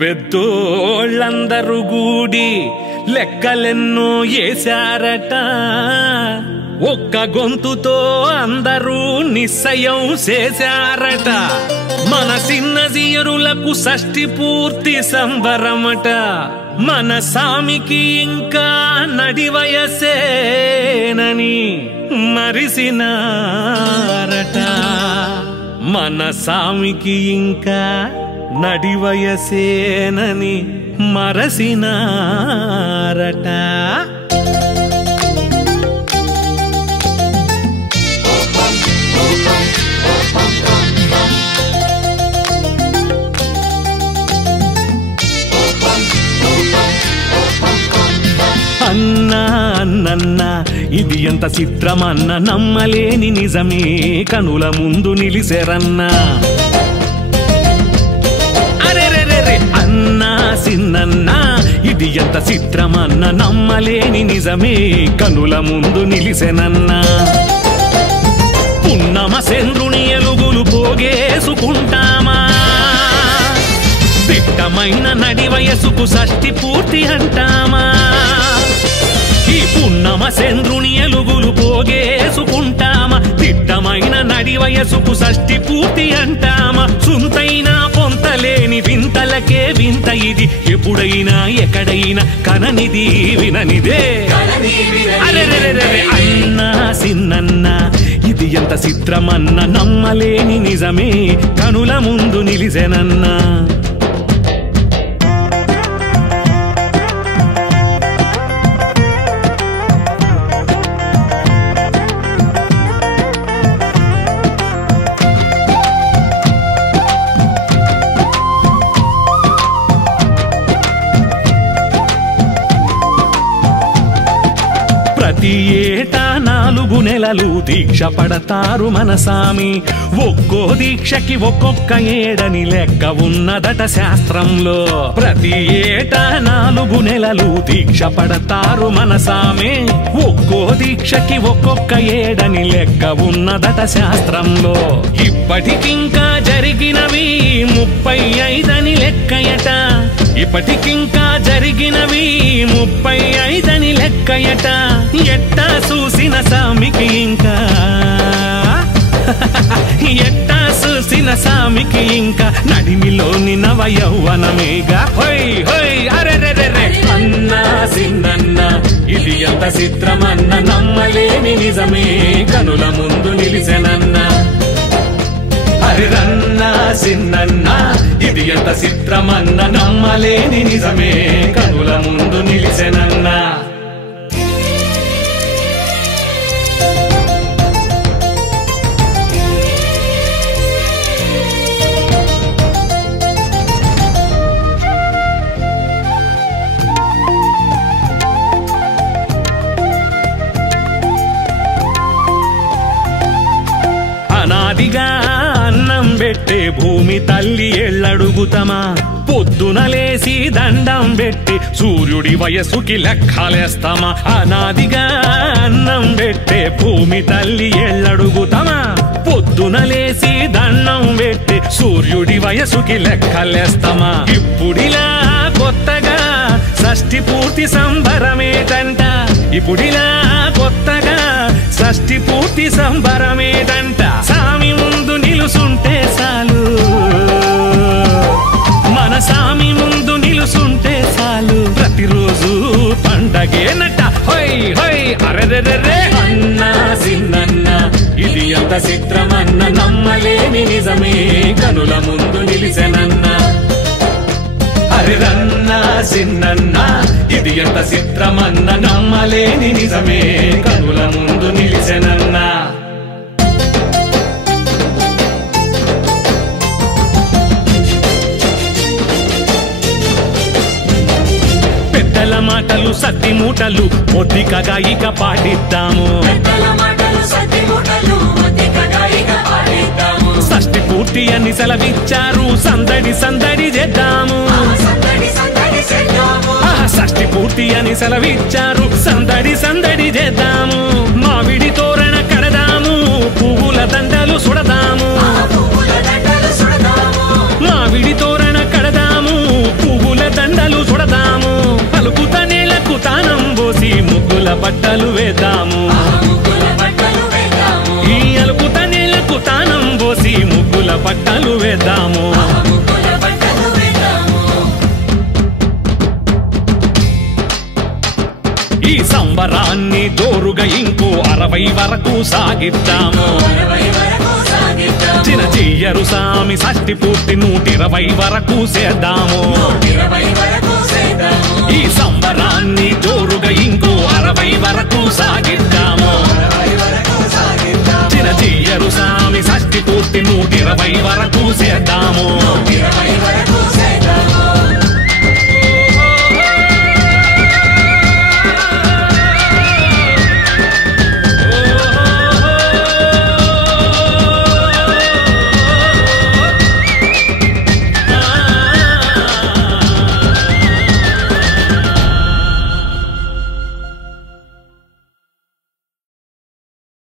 పెద్దోళ్ళందరూ గూడి లెక్కలెన్నో ఏశారట. ఒక్క గొంతుతో అందరూ నిశ్చయం చేశారట. మన చిన్న జీయరులకు షష్ఠి పూర్తి సంబరమట. మన సామికి ఇంకా నడి వయసేనని మరిసినారట. మన సామికి ఇంకా నడి వయసేనని మరసినారట. అన్నా అన్నన్నా ఇది ఎంత చిత్రమన్న, నమ్మలేని నిజమే కనుల ముందు నిలిసెరన్నా. అరెరెరెరె అన్నా సిన్నన్నా ఇది ఎంత చిత్రమన్న, నమ్మలేని నిజమే కనుల ముందు నిలిసెనన్నా. పున్నమ చంద్రుని ఎలుగులు పోగేసుకుంటామా, దిట్టమైన నడి వయసుకు షష్ఠి పూర్తి అంటామా. ఈ పున్నమ చంద్రుని ఎలుగులు పోగేసుకుంటామా, దిట్టమైన నడి వయసుకు షష్ఠి పూర్తి అంటామా. సుంతైనా పొంతలేని వింతలకే వింత ఇది, ఎప్పుడైనా ఎక్కడైనా కననిది విననిదే. అరెరెరెరె అన్నా సిన్నన్నా ఇది ఎంత చిత్రమన్న, నమ్మలేని నిజమే కనుల ముందు నిలిసెనన్నా. ప్రతి ఏటా 4 నెలలు దీక్ష పడతారు మన సామి. ఒక్కో దీక్షకి ఒక్కొక్క ఏడని లెక్క ఉన్నదట శాస్త్రంలో. ప్రతి ఏటా 4 నెలలు దీక్ష పడతారు మన సామి. ఒక్కో దీక్షకి ఒక్కొక్క ఏడని లెక్క ఉన్నదట శాస్త్రంలో. ఇప్పటికింకా జరిగినవి 35 లెక్కయట. ఇప్పటికింకా జరిగినవి 35 లెక్కయట. ఎట్టా చూసిన సామికి ఇంకా ఎట్టా చూసిన సామికి ఇంకా నడిమిలోని నవ యౌవనమేగా. హోయ్ హోయ్ అరెరెరెరె అన్నా సిన్నన్నా ఇది ఎంత చిత్రమన్న, నమ్మలేని నిజమే కనుల ముందు నిలిసెనన్నా. అరెరన్నా సిన్నన్నా ఇది ఎంత చిత్రమన్న, నమ్మలేని నిజమే కనుల ముందు నిలిసెనన్నా. అనాదిగా అన్నం పెట్టే భూమి తల్లి ఎళ్ళడుగుతమా, పొద్దున లేసి దండం పెట్టి సూర్యుడి వయసుకి లెక్కలేస్తామా. అనాదిగా అన్నం పెట్టే భూమి తల్లి ఎళ్ళడుగుతమా, పొద్దున లేసి దండం పెట్టి సూర్యుడి వయసుకి లెక్కలేస్తామా. ఇప్పుడిలా కొత్తగా షష్ఠి పూర్తి సంబరమేటంట. ఇప్పుడిలా కొత్తగా షష్ఠి పూర్తి సంబరమేటంట. సామి ముందు నిలుసుంటే చాలు, మన సామి ముందు నిలుసుంటే చాలు, ప్రతిరోజు పండగేనట. హోయ్ హోయ్ అరెరెరెరె అన్నా సిన్నన్నా ఇది ఎంత చిత్రమన్న, నమ్మలేని నిజమే కనుల ముందు నిలిసెనన్నా. అరెరన్నా సిన్నన్నా ఇది ఎంత చిత్రమన్న, నమ్మలేని నిజమే కనుల ముందు నిలిసెనన్నా. పెద్దల మాటలు సత్తి మూటలు మొద్దికగా ఇక పాటిద్దాము. షష్ఠి పూర్తి అని సెలవిచ్చారు, సందడి సందడి చేద్దాము. షష్ఠి పూర్తి అని సెలవిచ్చారు, సందడి సందడి చేద్దాము. మామిడి తోరణ కడదాము, పువ్వుల దండలు సుడదాము. మామిడి తోరణ కడదాము, జోరుగా ఇంకో 60 వరకు సాగిద్దాము చిన్న చెయ్యరు సామి షష్ఠి పూర్తి 120 వరకు చేద్దాము ఈ సంబరాన్ని జోరుగా ఇంకో 60 వరకు సాగిద్దాము చిన్న చెయ్యరు సామి షష్ఠి పూర్తి 120 వరకు చేద్దాము